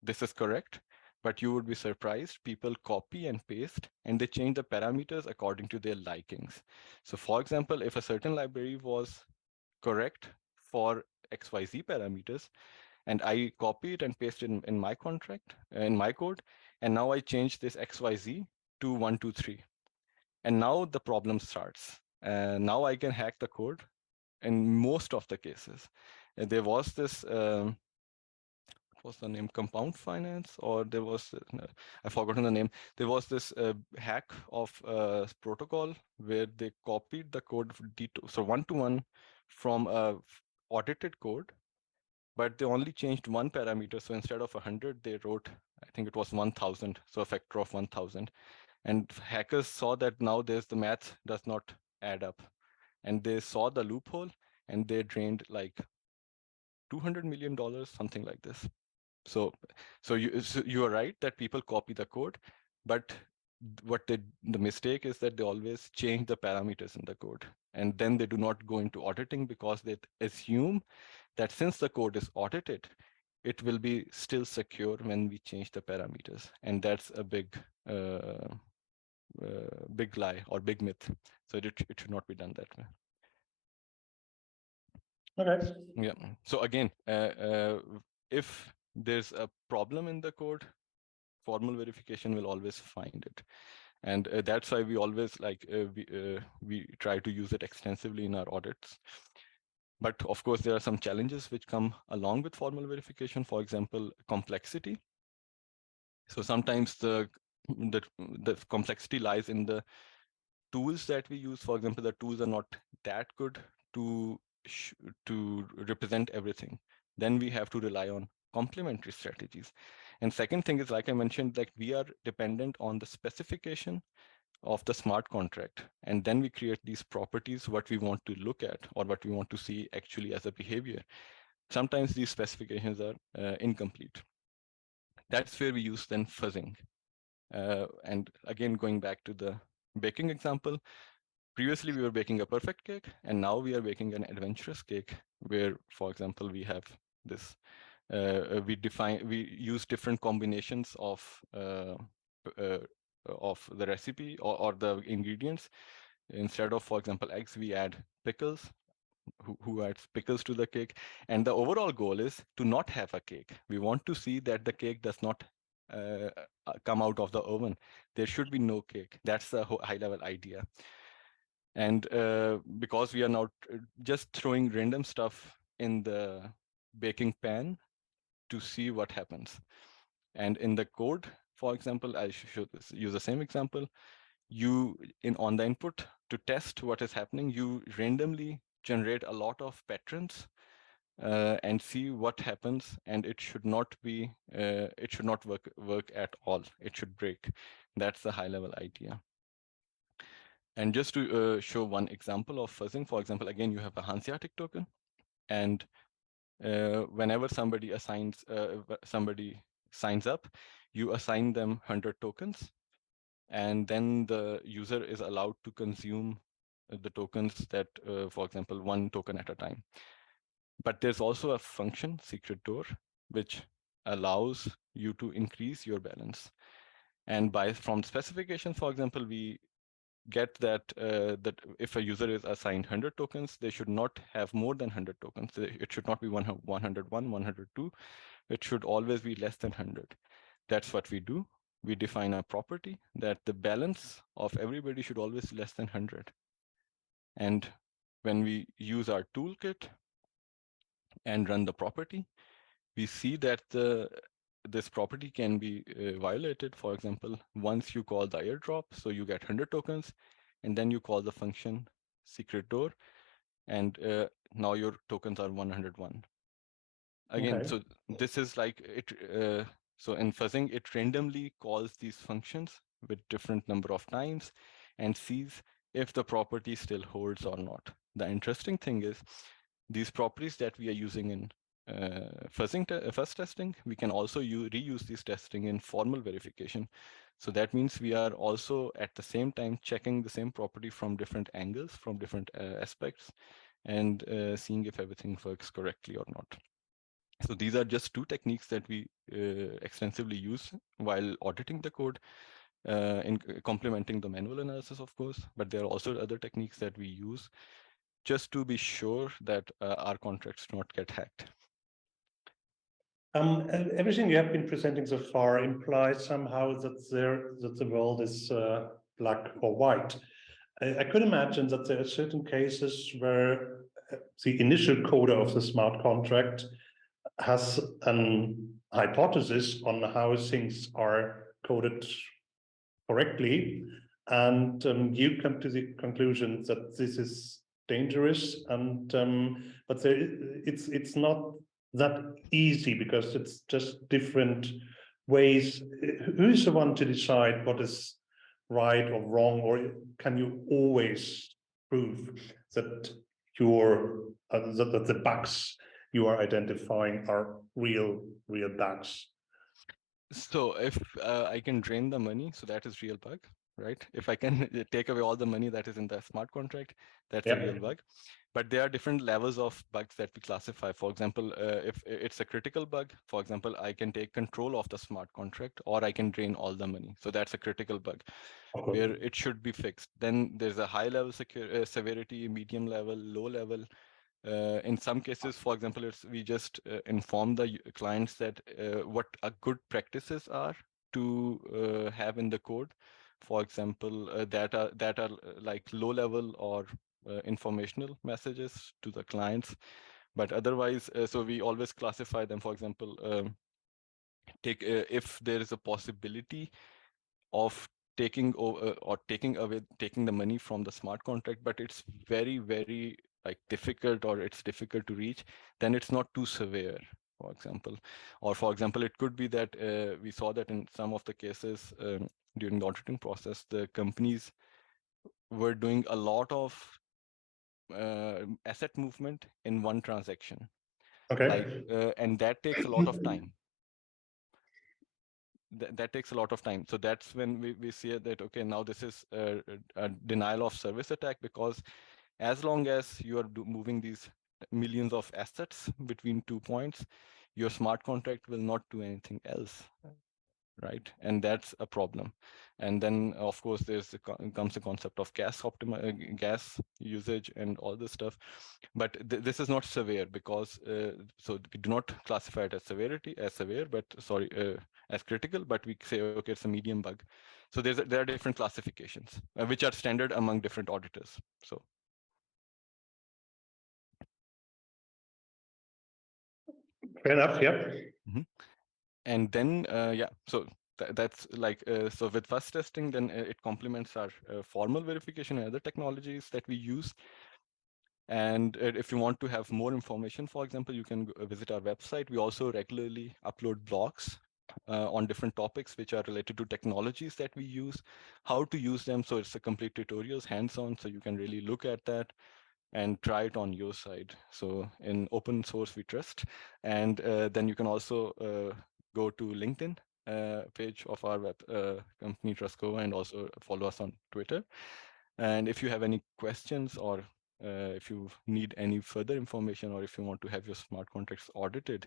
This is correct, but you would be surprised. People copy and paste, and they change the parameters according to their likings. So for example, if a certain library was correct for XYZ parameters, and I copy it and paste it in my contract, in my code, and now I change this XYZ to 1, 2, 3. And now the problem starts. Now I can hack the code in most of the cases. There was this, what was the name, Compound Finance, or there was, I've forgotten the name. There was this hack of protocol where they copied the code, so one-to-one from audited code, but they only changed one parameter. So instead of 100, they wrote, I think it was 1000, so a factor of 1000. And hackers saw that now the math does not add up. And they saw the loophole, and they drained like $200 million, something like this. So you are right that people copy the code, but the mistake is that they always change the parameters in the code, and then they do not go into auditing because they assume that since the code is audited, it will be still secure when we change the parameters, and that's a big big lie or big myth. So it should not be done that way. Okay. Yeah. So again, if there's a problem in the code, formal verification will always find it. And that's why we always we try to use it extensively in our audits. But of course, there are some challenges which come along with formal verification. For example, complexity. So sometimes the complexity lies in the tools that we use. For example, the tools are not that good to to represent everything. Then we have to rely on complementary strategies. And second thing is, like I mentioned, like we are dependent on the specification of the smart contract, and then we create these properties, what we want to look at or what we want to see actually as a behavior. Sometimes these specifications are incomplete. That's where we use then fuzzing. And again, going back to the baking example, previously we were baking a perfect cake, and now we are baking an adventurous cake where, for example, we have this, we use different combinations of the recipe or the ingredients. Instead of, for example, eggs, we add pickles. Who adds pickles to the cake? And the overall goal is to not have a cake. We want to see that the cake does not come out of the oven. There should be no cake. That's the high level idea. And because we are now just throwing random stuff in the baking pan to see what happens. And in the code, for example, I should use the same example. You, on the input to test what is happening, you randomly generate a lot of patterns and see what happens, and it should not be it should not work at all. It should break. That's the high level idea. And just to show one example of fuzzing, for example, again, you have a Hanseatic token, and whenever somebody signs up, you assign them 100 tokens, and then the user is allowed to consume the tokens that, for example, 1 token at a time. But there's also a function, secret door, which allows you to increase your balance. And from specifications, for example, we get that that if a user is assigned 100 tokens, they should not have more than 100 tokens. It should not be 101, 102. It should always be less than 100. That's what we do. We define a property that the balance of everybody should always be less than 100. And when we use our toolkit and run the property, we see that this property can be violated. For example, once you call the airdrop, so you get 100 tokens, and then you call the function secret door, and now your tokens are 101. Again, Okay. so this is like it. So in fuzzing, it randomly calls these functions with different number of times and sees if the property still holds or not. The interesting thing is these properties that we are using in fuzz testing, we can also reuse these testing in formal verification. So that means we are also at the same time checking the same property from different angles, from different aspects, and seeing if everything works correctly or not. So these are just 2 techniques that we extensively use while auditing the code, in complementing the manual analysis, of course, but there are also other techniques that we use just to be sure that our contracts do not get hacked. Everything you have been presenting so far implies somehow that the world is black or white. I could imagine that there are certain cases where the initial coder of the smart contract has an hypothesis on how things are coded correctly, and you come to the conclusion that this is dangerous, and but it's not that easy because it's just different ways. Who's the one to decide what is right or wrong, or can you always prove that that the bugs you are identifying are real bugs? So if I can drain the money, so that is real bug, right? If I can take away all the money that is in the smart contract, that's a real bug. But there are different levels of bugs that we classify. For example, if it's a critical bug, for example, I can take control of the smart contract, or I can drain all the money. So that's a critical bug where it should be fixed. Then there's a high level severity, medium level, low level. In some cases, for example, we just inform the clients that what a good practices are to have in the code. For example, that are like low level or informational messages to the clients. But otherwise, so we always classify them. For example, take if there is a possibility of taking the money from the smart contract, but it's very like difficult, or it's difficult to reach, then it's not too severe, for example. Or for example, it could be that we saw that in some of the cases during the auditing process, the companies were doing a lot of asset movement in one transaction. Okay. Like and that takes a lot of time. That takes a lot of time. So that's when we see that, okay, now this is a denial of service attack, because as long as you are moving these millions of assets between 2 points, your smart contract will not do anything else, right? And that's a problem. And then of course comes the concept of gas usage and all this stuff. But this is not severe, because so we do not classify it as severe, but sorry, as critical, but we say, okay, it's a medium bug. So there are different classifications which are standard among different auditors. So fair enough. Yeah. And then yeah, so that's like so with fuzz testing, then it complements our formal verification and other technologies that we use. And if you want to have more information, for example, you can visit our website. We also regularly upload blogs on different topics which are related to technologies that we use, how to use them. So it's a complete tutorials, hands-on, so you can really look at that and try it on your side. So in open source we trust. And then you can also go to LinkedIn page of our company Truscova, and also follow us on Twitter. And if you have any questions, or if you need any further information, or if you want to have your smart contracts audited,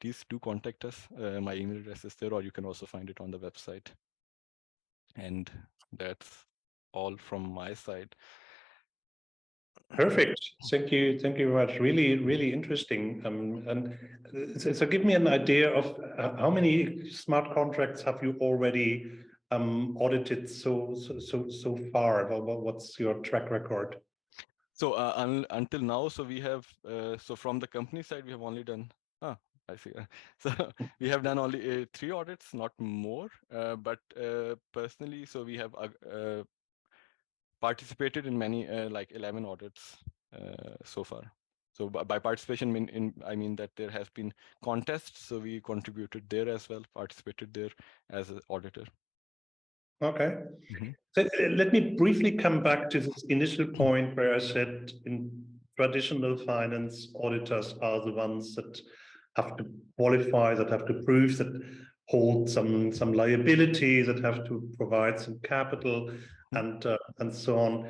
please do contact us. My email address is there, or you can also find it on the website. And that's all from my side. Perfect. Thank you. Thank you very much. Really, really interesting. So give me an idea of how many smart contracts have you already audited so far? What's your track record? So until now, so we have, so from the company side, we have only done, I see. So we have done only 3 audits, not more. But personally, so we have participated in many, like 11 audits so far. So by participation, I mean that there has been contests, so we contributed there as well, participated there as an auditor. Okay. Mm-hmm. So let me briefly come back to this initial point where I said in traditional finance, auditors are the ones that have to qualify, that have to prove, that hold some liability, that have to provide some capital, and so on.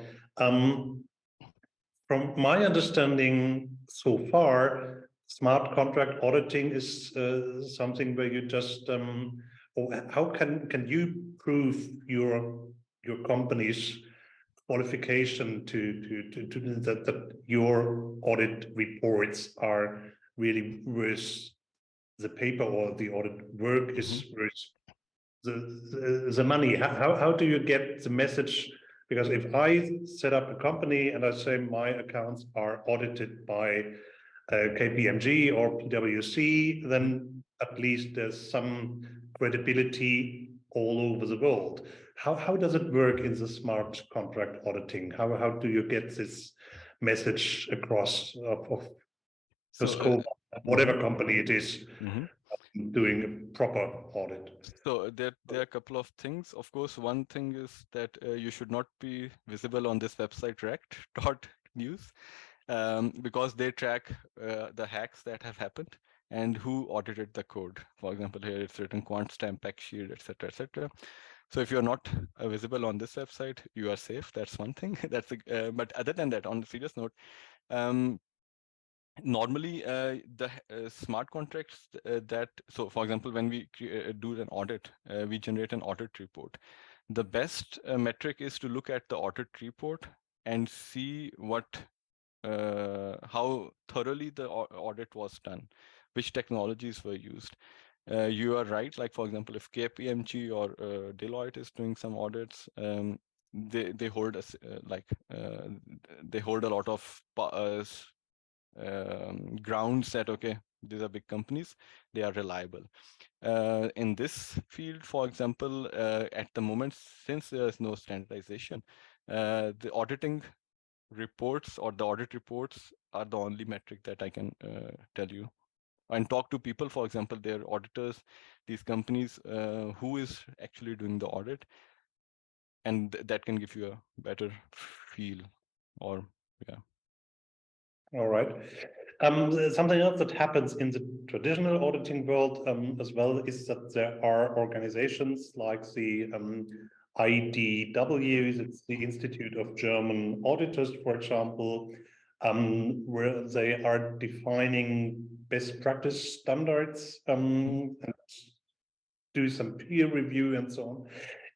From my understanding so far, smart contract auditing is something where you just or how can you prove your company's qualification to that your audit reports are really worth the paper, or the audit work is worth the money? How do you get the message? Because if I set up a company and I say my accounts are audited by KPMG or PwC, then at least there's some credibility all over the world. How does it work in the smart contract auditing? How do you get this message across of the scope, whatever company it is, doing a proper audit? So there are a couple of things. Of course, one thing is that you should not be visible on this website rect.news, because they track the hacks that have happened and who audited the code. For example, here it's written quant stamp, pack sheet, etc., etc. So if you're not visible on this website, you are safe. That's one thing. But other than that, on a serious note, normally the smart contracts so for example, when we do an audit, we generate an audit report. The best metric is to look at the audit report and see how thoroughly the audit was done, which technologies were used. You are right, like for example, if KPMG or Deloitte is doing some audits, they hold us they hold a lot of grounds that, okay, these are big companies, they are reliable. In this field, for example, at the moment, since there is no standardization, the auditing reports or the audit reports are the only metric that I can tell you. And talk to people, for example, their auditors, these companies, who is actually doing the audit, and that can give you a better feel, or yeah. All right. Something else that happens in the traditional auditing world as well is that there are organizations like the IDW, it's the Institute of German Auditors, for example, where they are defining best practice standards and do some peer review and so on.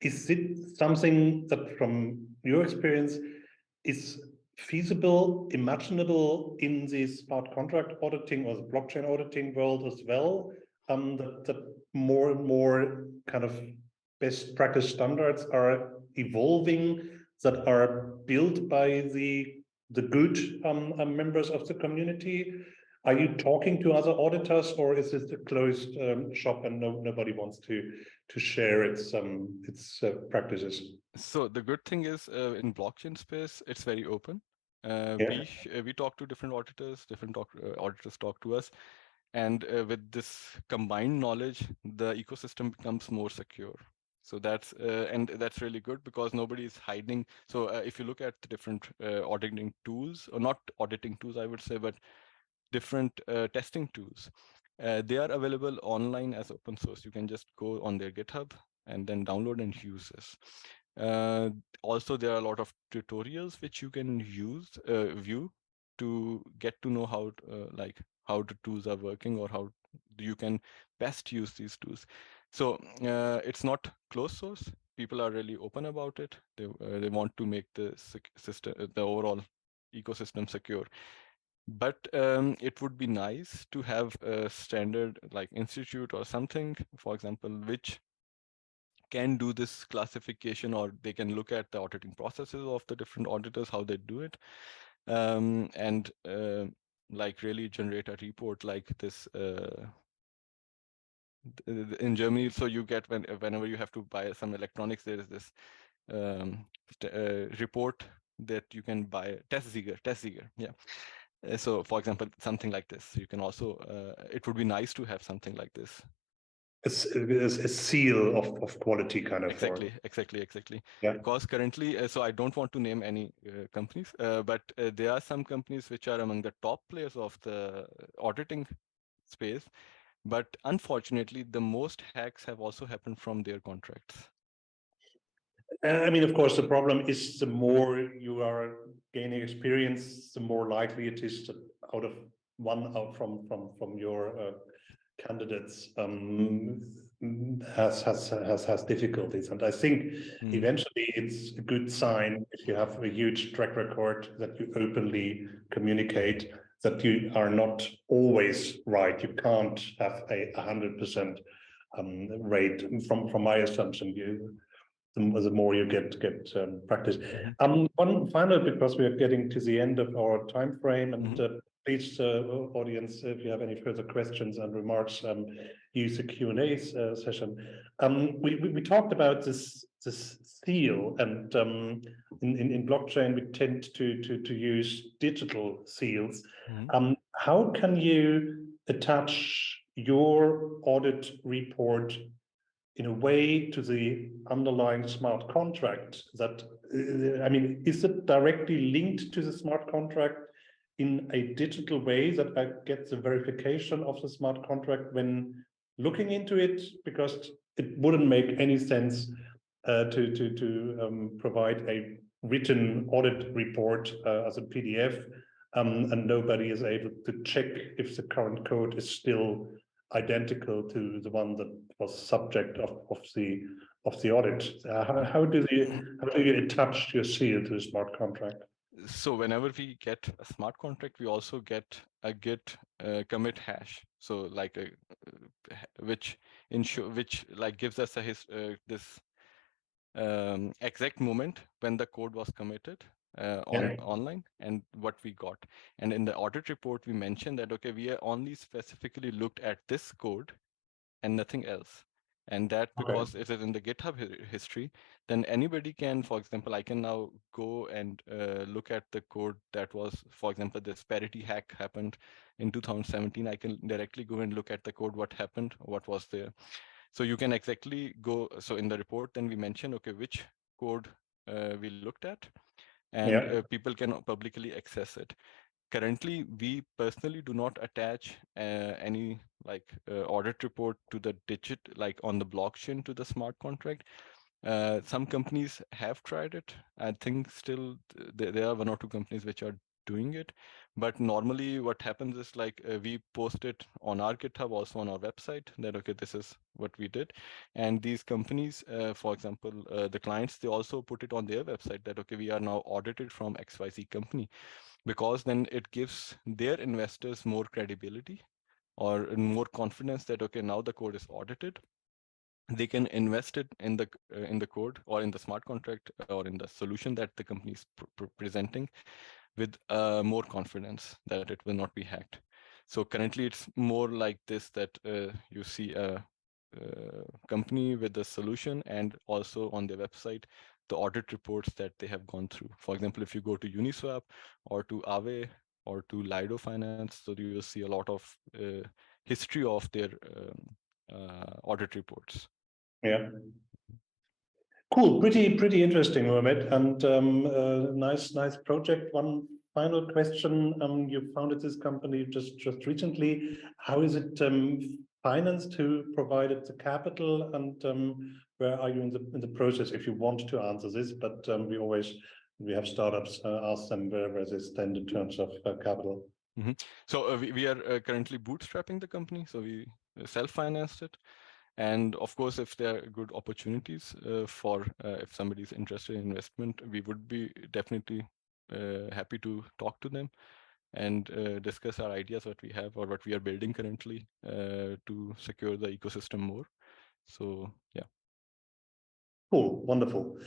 Is it something that, from your experience, is feasible, imaginable in the smart contract auditing or the blockchain auditing world as well? That more and more kind of best practice standards are evolving, that are built by the good members of the community. Are you talking to other auditors, or is it a closed shop and nobody wants to share its practices? So the good thing is, in blockchain space, it's very open. we talk to different auditors, auditors talk to us, and with this combined knowledge, the ecosystem becomes more secure. So that's and that's really good because nobody is hiding. So if you look at the different auditing tools, or not auditing tools, I would say, but different testing tools, they are available online as open source. You can just go on their GitHub and then download and use this. Also, there are a lot of tutorials which you can use, view, to get to know how how the tools are working or how you can best use these tools. So it's not closed source. People are really open about it. They want to make the system, the overall ecosystem secure. But it would be nice to have a standard like institute or something, for example, which can do this classification, or they can look at the auditing processes of the different auditors, how they do it, and like really generate a report like this in Germany. So you get whenever you have to buy some electronics, there is this report that you can buy, Testsieger, yeah. So for example, something like this, you can also, it would be nice to have something like this. A seal of quality kind of. Exactly. Yeah. Because currently, so I don't want to name any companies, but there are some companies which are among the top players of the auditing space. But unfortunately, the most hacks have also happened from their contracts. I mean, of course, the problem is the more you are gaining experience, the more likely it is that out from your candidates has difficulties. And I think eventually it's a good sign if you have a huge track record that you openly communicate that you are not always right. You can't have a 100% rate. From my assumption, the more you get practice. One final, because we are getting to the end of our time frame, and please, audience, if you have any further questions and remarks, use the Q&A session. We talked about this seal, and in blockchain we tend to use digital seals. How can you attach your audit report in a way to the underlying smart contract that, I mean, is it directly linked to the smart contract in a digital way that I get the verification of the smart contract when looking into it? Because it wouldn't make any sense to provide a written audit report as a PDF, and nobody is able to check if the current code is still identical to the one that was subject of the audit. How do you attach your seal to a smart contract? So whenever we get a smart contract, we also get a git commit hash. So like which like gives us this exact moment when the code was committed online and what we got. And in the audit report, we mentioned that, okay, we only specifically looked at this code and nothing else. And that because it is in the GitHub history, then anybody can, for example, I can now go and look at the code that was, for example, this parity hack happened in 2017. I can directly go and look at the code, what happened, what was there. So you can exactly go. So in the report, then we mention, okay, which code we looked at, and people can publicly access it. Currently, we personally do not attach any like audit report to the digit, like on the blockchain, to the smart contract. Some companies have tried it. I think still there are one or two companies which are doing it. But normally what happens is like we post it on our GitHub, also on our website, that, okay, this is what we did. And these companies, for example, the clients, they also put it on their website that, okay, we are now audited from XYZ company, because then it gives their investors more credibility or more confidence that, okay, now the code is audited. They can invest it in the code or in the smart contract or in the solution that the company is presenting with more confidence that it will not be hacked. So currently it's more like this, that you see a company with the solution, and also on their website the audit reports that they have gone through. For example, if you go to Uniswap or to Aave or to Lido Finance, so you will see a lot of history of their audit reports. Yeah. Cool, pretty interesting, Mohammed, and nice project. One final question: you founded this company just recently. Have is it financed? Who provided the capital, and where are you in the process? If you want to answer this, but we have startups ask them where they stand in terms of capital. Mm-hmm. So we are currently bootstrapping the company, so we self-financed it. And of course, if there are good opportunities for if somebody is interested in investment, we would be definitely happy to talk to them and discuss our ideas, what we have or what we are building currently to secure the ecosystem more. So yeah. Cool, wonderful.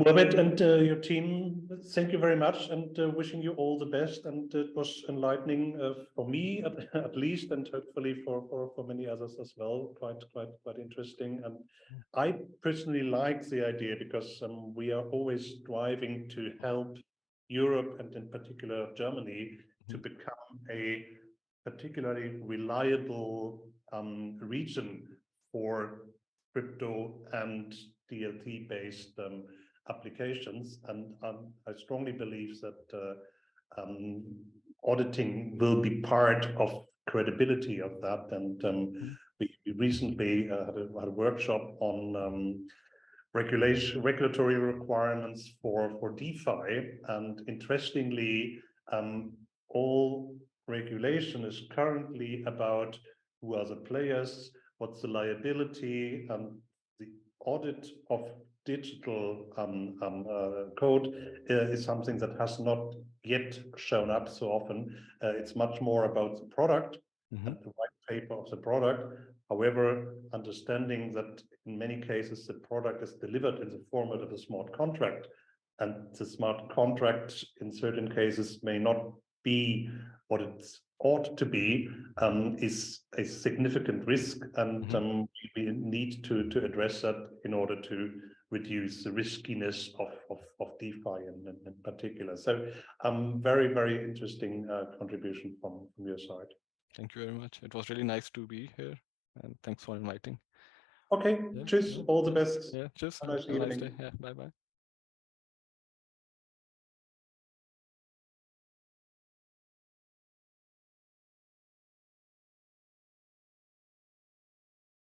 Mohammed and your team, thank you very much, and wishing you all the best. And it was enlightening for me, at least, and hopefully for many others as well. Quite interesting. And I personally like the idea because we are always striving to help Europe, and in particular Germany, to become a particularly reliable region for crypto and DLT-based applications, and I strongly believe that auditing will be part of credibility of that. And we recently had a workshop on regulatory requirements for DeFi, and interestingly, all regulation is currently about who are the players, what's the liability, the audit of digital code is something that has not yet shown up so often. It's much more about the product, and the white paper of the product. However, understanding that in many cases the product is delivered in the format of a smart contract, and the smart contract in certain cases may not be what it ought to be, is a significant risk, and we need to address that in order to reduce the riskiness of DeFi in particular. So very interesting contribution from your side. Thank you very much. It was really nice to be here, and thanks for inviting. Okay, cheers, all the best. Yeah, cheers. Have a nice Have a nice day. evening. Yeah, bye-bye.